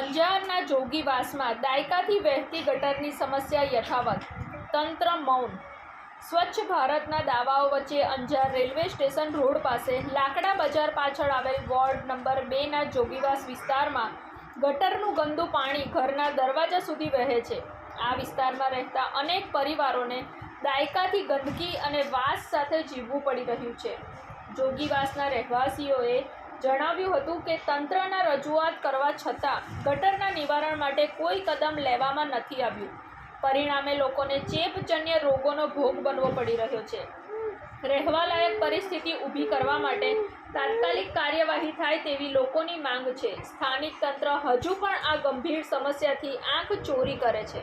અંજારના જોગીવાસમાં દાયકાથી વહેતી ગટરની સમસ્યા યથાવત, તંત્ર મૌન। સ્વચ્છ ભારતના દાવાઓ વચ્ચે અંજાર રેલવે સ્ટેશન રોડ પાસે લાકડા બજાર પાછળ આવેલ વોર્ડ નંબર 2ના જોગીવાસ વિસ્તારમાં ગટરનું ગંદુ પાણી ઘરના દરવાજા સુધી વહે છે। આ વિસ્તારમાં રહેતા અનેક પરિવારોને દાયકાથી ગંદકી અને વાસ સાથે જીવવું પડી રહ્યું છે। જોગીવાસના રહેવાસીઓએ જણાવ્યું હતું કે તંત્રના રજૂઆત કરવા છતાં ગટરના નિવારણ માટે કોઈ કદમ લેવામાં નથી આવ્યું। પરિણામે લોકોને ચેપજન્ય રોગોનો ભોગ બનવો પડી રહ્યો છે। રહેવાલાયક પરિસ્થિતિ ઊભી કરવા માટે તાત્કાલિક કાર્યવાહી થાય તેવી લોકોની માંગ છે। સ્થાનિક તંત્ર હજુ પણ આ ગંભીર સમસ્યાથી આંખ ચોરી કરે છે।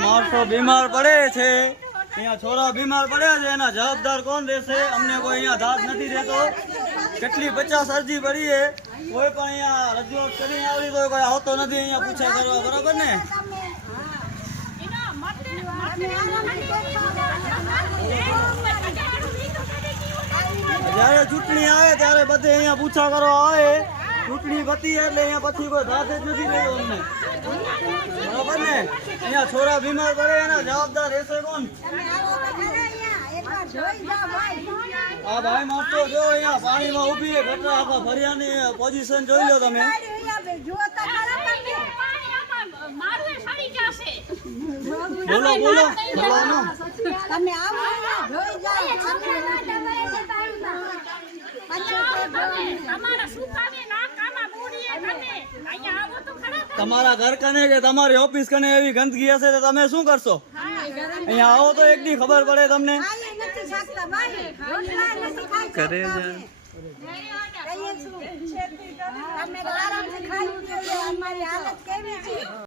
माणसों बीमार पड़े छे, छोरा बीमार पड़े छे, एना जवाबदार कोण रहेशे? अमने कोई अहींया दाद नथी देतो। કેટલી 50 અરજી પડી છે, કોઈ પણ અહીંયા રજૂઆત કરીને આવી તો કોઈ આવતો નથી અહીંયા પૂછા કરવા, બરાબર ને? જ્યારે ચૂંટણી આવે ત્યારે બધે અહીંયા પૂછા કરવા આવે, ચૂંટણી પતી એટલે અહીંયા પછી કોઈ દાદ જ નથી દેતો અમને, બરાબર ને? અહીંયા છોરા બીમાર પડે એના જવાબદાર રહેશે કોણ? આ ભાઈ માણસો જો અહીંયા પાણીમાં ઊભી છે, ગટર આખા ફરિયાની પોઝિશન જોઈ લો તમે। બોલો બોલો તમે આવો જોઈ જાઓ। તમારા ઘર કને કે તમારી ઓફિસ કને એવી ગંદકી હશે તો તમે શું કરશો? અહીંયા આવો તો એક દી ખબર પડે તમને। કરે અમારી હાલત કેવી છે?